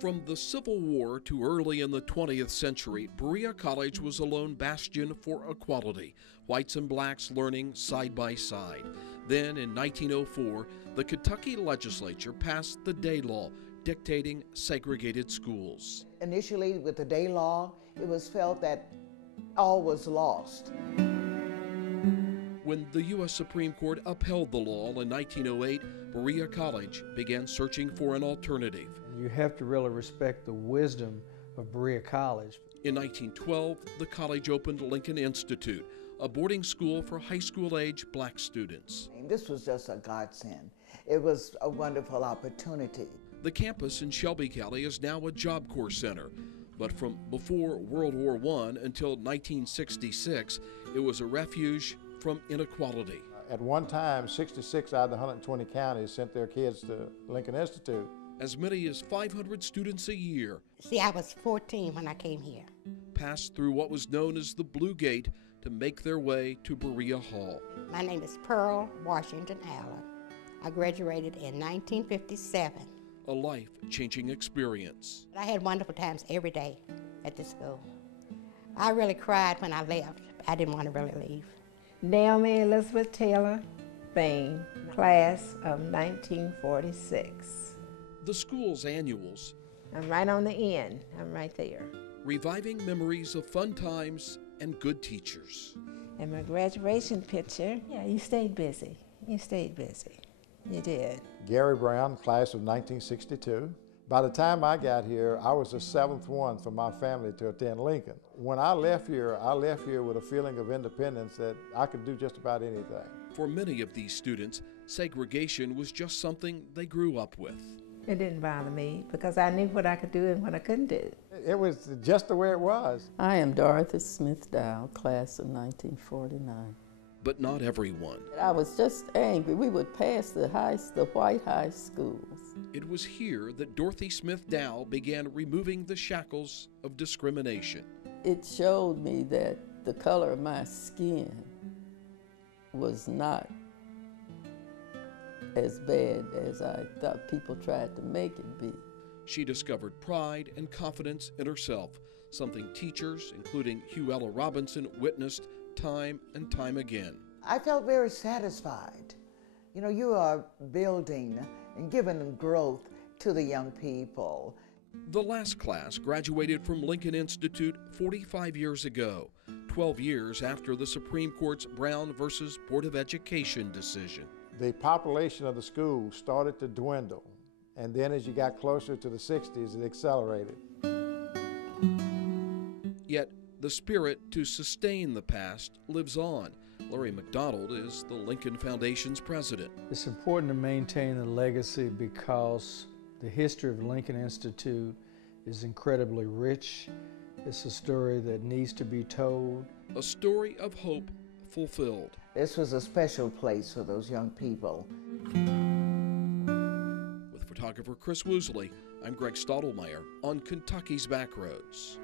From the Civil War to early in the 20th century, Berea College was a lone bastion for equality, whites and blacks learning side by side. Then, in 1904, the Kentucky legislature passed the Day Law, dictating segregated schools. Initially, with the Day Law, it was felt that all was lost. When the U.S. Supreme Court upheld the law in 1908, Berea College began searching for an alternative. You have to really respect the wisdom of Berea College. In 1912, the college opened Lincoln Institute, a boarding school for high school-age black students. This was just a godsend. It was a wonderful opportunity. The campus in Shelby County is now a Job Corps center, but from before World War I until 1966, it was a refuge from inequality. At one time, 66 out of the 120 counties sent their kids to Lincoln Institute. As many as 500 students a year. See, I was 14 when I came here. Passed through what was known as the Blue Gate to make their way to Berea Hall. My name is Pearl Washington Allen. I graduated in 1957. A life-changing experience. I had wonderful times every day at the school. I really cried when I left. I didn't want to really leave. Naomi Elizabeth Taylor Bain, class of 1946. The school's annuals. I'm right on the end. I'm right there. Reviving memories of fun times and good teachers. And my graduation picture, yeah, you stayed busy. You stayed busy. You did. Gary Brown, class of 1962. By the time I got here, I was the seventh one from my family to attend Lincoln. When I left here with a feeling of independence that I could do just about anything. For many of these students, segregation was just something they grew up with. It didn't bother me because I knew what I could do and what I couldn't do. It was just the way it was. I am Dorothy Smith Dow, class of 1949. But not everyone. I was just angry. We would pass the white high schools. It was here that Dorothy Smith Dow began removing the shackles of discrimination. It showed me that the color of my skin was not as bad as I thought people tried to make it be. She discovered pride and confidence in herself, something teachers, including Hugh Ella Robinson, witnessed time and time again. I felt very satisfied. You know, you are building and giving growth to the young people. The last class graduated from Lincoln Institute 45 years ago, 12 years after the Supreme Court's Brown versus Board of Education decision. The population of the school started to dwindle, and then as you got closer to the 60s, it accelerated. Yet the spirit to sustain the past lives on. Larry McDonald is the Lincoln Foundation's president. It's important to maintain the legacy because the history of Lincoln Institute is incredibly rich. It's a story that needs to be told. A story of hope fulfilled. This was a special place for those young people. With photographer Chris Woosley, I'm Greg Stottlemyre on Kentucky's Backroads.